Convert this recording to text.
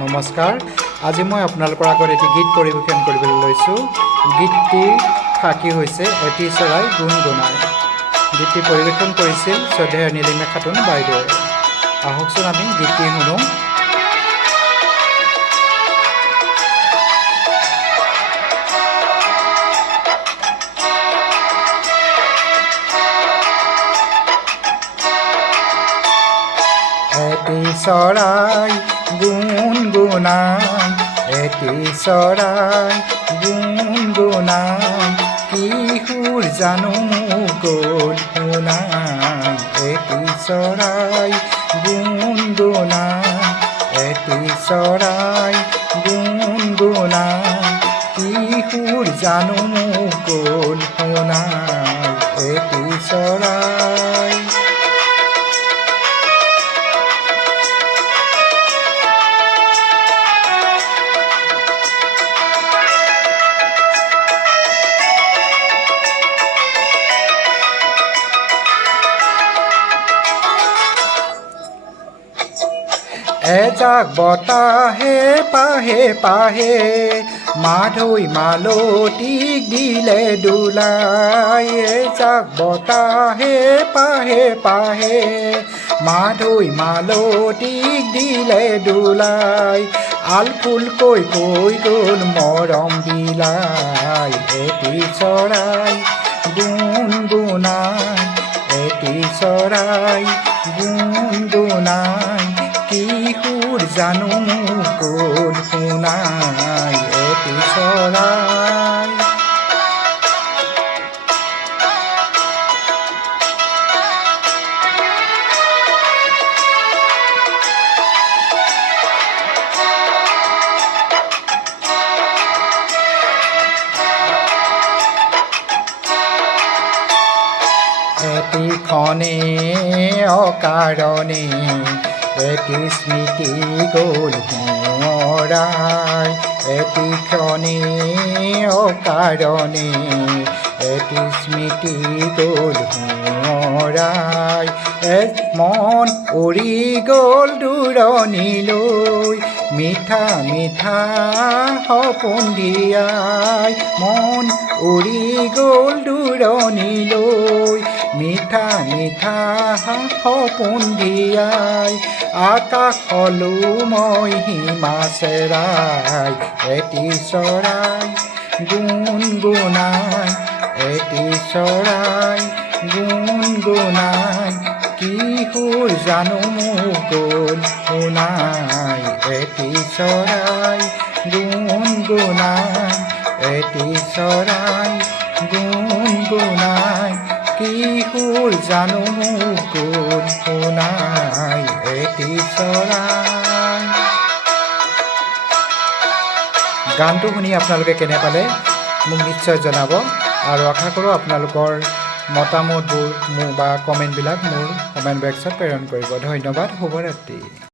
নমস্কাৰ। আজি মই আপোনালোকৰ আগত এটি গীত পৰিৱেশন কৰিবলৈ লৈছোঁ। গীতটিৰ ফাঁকি হৈছে এটি চৰাই গুণগুণাই। গীতটি পৰিৱেশন কৰিছিল শ্ৰদ্ধেয় নীলিমা খাতুন বাইদেৱে। আহকচোন আমি গীতটি শুনো। এটি চৰাই গুণগুণাই, এটি চৰাই গুণগুণাই, কি সুৰ জানো গ'ল শুনাই। এটি চৰাই গুণগুণাই, এটি চৰাই গুণগুণাই, কি সুৰ জানো গ'ল শুনাই। এটি চৰাই এজাক বতাহে পাহে পাহে, মাধৈ মালতীক দিলে দোলাই। এজাক বতাহে পাহে পাহে, মাধৈ মালতীক দিলে দোলাই। আলফুল কৈ গ'ল মৰম বিলাই। এটি চৰাই গুণগুণাই, এটি চৰাই গুণগুণাই, কি সুৰ জানো গ'ল শুনাই। এটি চৰাই এটি ক্ষণে অকাৰণে, এটি স্মৃতি গ'ল সোঁৱৰাই। এটি ক্ষণে অকাৰণে, এটি স্মৃতি গ'ল সোঁৱৰাই। মন উৰি গ'ল দূৰণিলৈ, মিঠা মিঠা সপোন দিয়াই। মন উৰি গ'ল দূৰণিলৈ, মিঠা মিঠা সপোন দিয়াই। আকাশলো মই সীমা চেৰাই। এটি চৰাই গুণগুণাই, এটি চৰাই গুণগুণাই, কি সুৰ জানো গ'ল শুনাই। এটি চৰাই গুণগুণাই, এটি চৰাই গুণগুণাই, কি সুৰ জানো গ'ল শুনাই। এটি চৰাই। গানটো শুনি আপোনালোকে কেনে পালে মোক নিশ্চয় জনাব, আৰু আশা কৰোঁ আপোনালোকৰ মতামতবোৰ বা কমেণ্টবিলাক মোৰ কমেণ্ট বক্সত প্ৰেৰণ কৰিব। ধন্যবাদ। শুভৰাত্ৰি।